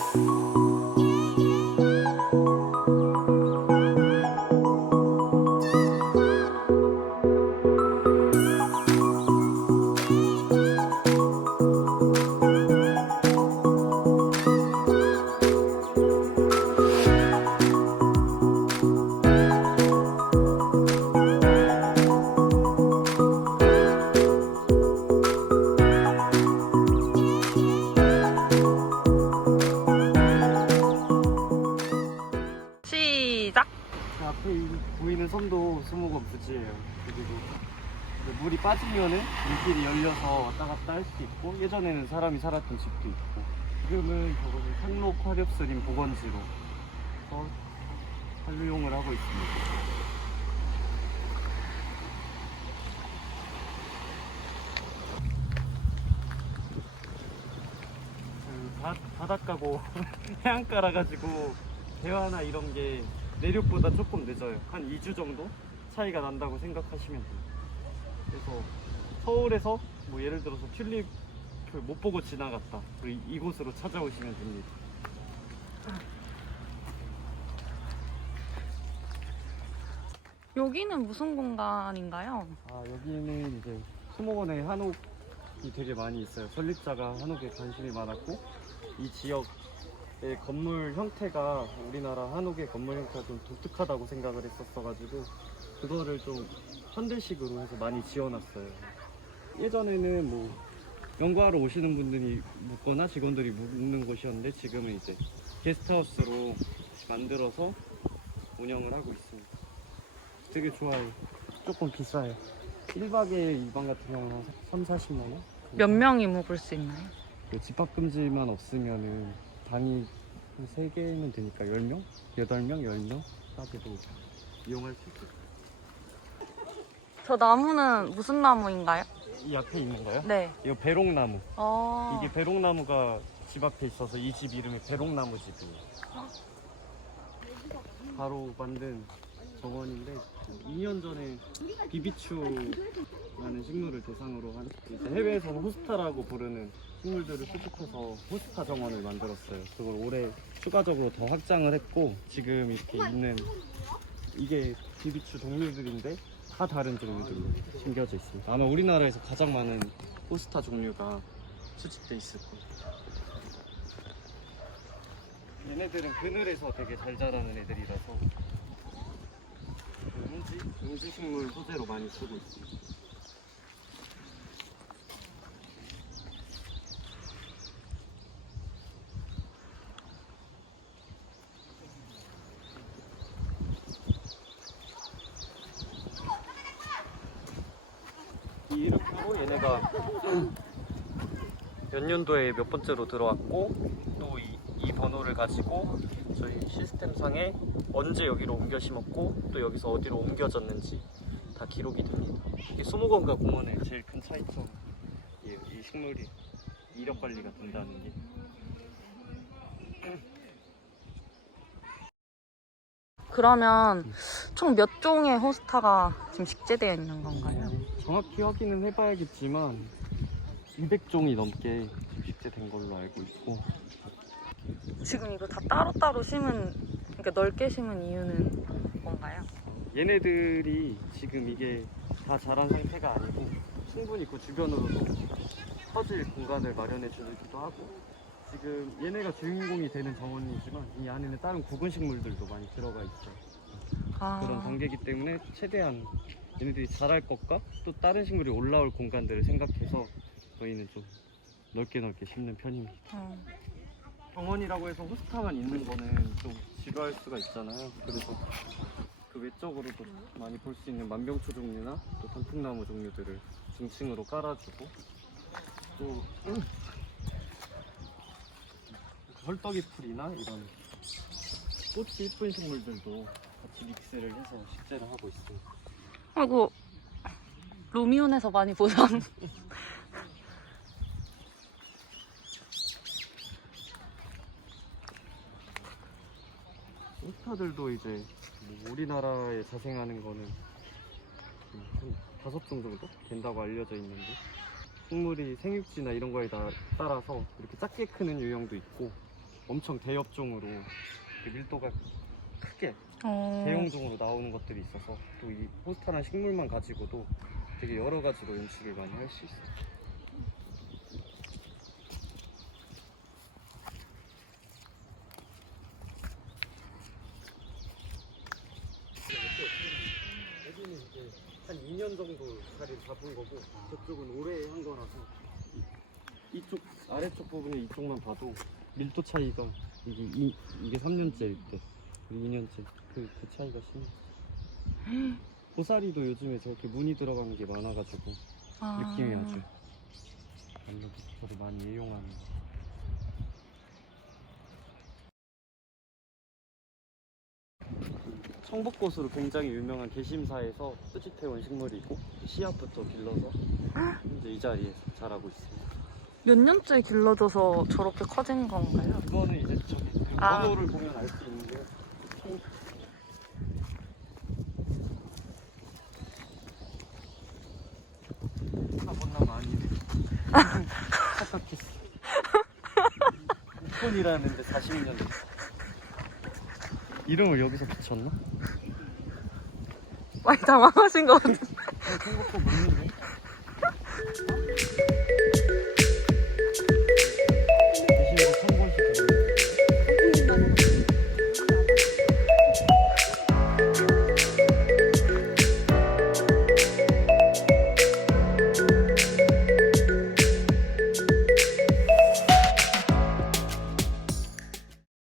시 수목원 부지예요. 그리고 그 물이 빠지면은 물길이 열려서 왔다 갔다 할 수 있고 예전에는 사람이 살았던 집도 있고 지금은 저거는 상록 화렵스림 보건지로 서 활용을 하고 있습니다. 그 바, 바닷가고 해안가라 가지고 대화나 이런 게 내륙보다 조금 늦어요. 한 2주 정도 차이가 난다고 생각하시면 돼요. 그래서 서울에서 뭐 예를 들어서 튤립을 못 보고 지나갔다. 우리 이곳으로 찾아오시면 됩니다. 여기는 무슨 공간인가요? 아 여기는 이제 수목원에 한옥이 되게 많이 있어요. 설립자가 한옥에 관심이 많았고 이 지역 의 건물 형태가 우리나라 한옥의 건물 형태가 좀 독특하다고 생각을 했었어가지고 그거를 좀 현대식으로 해서 많이 지어놨어요. 예전에는 뭐 연구하러 오시는 분들이 묵거나 직원들이 묵는 곳이었는데 지금은 이제 게스트하우스로 만들어서 운영을 하고 있습니다. 되게 좋아요. 조금 비싸요. 1박에 2박 같은 경우는 3, 40만 원? 몇 명이 묵을 수 있나요? 그 집합 금지만 없으면은 방이 한 3개면 되니까 10명? 8명? 10명까지도 이용할 수 있어요. 저 나무는 무슨 나무인가요? 이 앞에 있는 거요? 네. 이거 배롱나무. 어. 이게 배롱나무가 집 앞에 있어서 이 집 이름이 배롱나무 집이에요. 바로 만든 정원인데 2년 전에 비비추 라는 식물을 대상으로 한 이제 해외에서는 호스타라고 부르는 식물들을 수집해서 호스타 정원을 만들었어요. 그걸 올해 추가적으로 더 확장을 했고 지금 이렇게 있는 이게 비비추 종류들인데 다 다른 종류들로 심겨져 있습니다. 아마 우리나라에서 가장 많은 호스타 종류가 수집돼 있을 거예요. 얘네들은 그늘에서 되게 잘 자라는 애들이라서 응지, 응지식물 소재로 많이 쓰고 있습니다. 이 이름표로 얘네가 몇 년도에 몇 번째로 들어왔고 또이 번호를 가지고 저희 시스템상에 언제 여기로 옮겨 심었고 또 여기서 어디로 옮겨졌는지 다 기록이 됩니다. 이게 수목원과 공원의 제일 큰 차이점 이, 이 식물이 이력 관리가 된다는 게 그러면 총 몇 종의 호스타가 지금 식재되어 있는 건가요? 정확히 확인은 해봐야겠지만 200종이 넘게 식재된 걸로 알고 있고 지금 이거 다 따로따로 심은, 그러니까 넓게 심은 이유는 뭔가요? 얘네들이 지금 이게 다 자란 상태가 아니고 충분히 그 주변으로도 퍼질 공간을 마련해 주기도 하고 지금 얘네가 주인공이 되는 정원이지만 이 안에는 다른 구근 식물들도 많이 들어가 있어요. 아, 그런 단계이기 때문에 최대한 얘네들이 자랄 것과 또 다른 식물이 올라올 공간들을 생각해서 저희는 좀 넓게 넓게 심는 편입니다. 어. 정원이라고 해서 호스타만 있는 거는 좀 지루할 수가 있잖아요. 그래서 그 외적으로도 많이 볼 수 있는 만병초 종류나 또 단풍나무 종류들을 중층으로 깔아주고 또 음, 헐떡이 풀이나 이런 꽃이 이쁜 식물들도 같이 믹스를 해서 식재를 하고 있습니다. 아이고, 로미온에서 많이 보던. 호스타들도 이제 뭐 우리나라에 자생하는 거는 한 다섯 종 정도 된다고 알려져 있는데 식물이 생육지나 이런 거에 다- 따라서 이렇게 작게 크는 유형도 있고 엄청 대엽종으로 그 밀도가 크게 어. 대형종으로 나오는 것들이 있어서 또이 호스타란 식물만 가지고도 되게 여러 가지로 연출을 많이 할 수 있어요. 여기는 이제 한 2년 정도 자리를 잡은 거고 저쪽은 오래 한 거라서 이- 이쪽 아래쪽 부분에 이쪽만 봐도 밀도 차이가 이게 이, 이게 3년째일 때 그리고 2년째 그, 그 차이가 심해 고사리도 요즘에 저렇게 무늬 들어가는 게 많아가지고 아. 느낌이 아주 완전 저를 많이 이용하는 청복꽃으로 굉장히 유명한 개심사에서 수집해온 식물이고 씨앗부터 길러서 현재 이 자리에서 자라고 있습니다. 몇 년째 길러져서 저렇게 커진 건가요? 이거는 이제 저기 그 아. 번호를 보면 알 수 있는데요. 사본나무 아니네. 착각했어. 이폰이라는데 40년 됐어. 이름을 여기서 붙였나? 많이 당황하신 것 같아요. 생각보다 모르는데.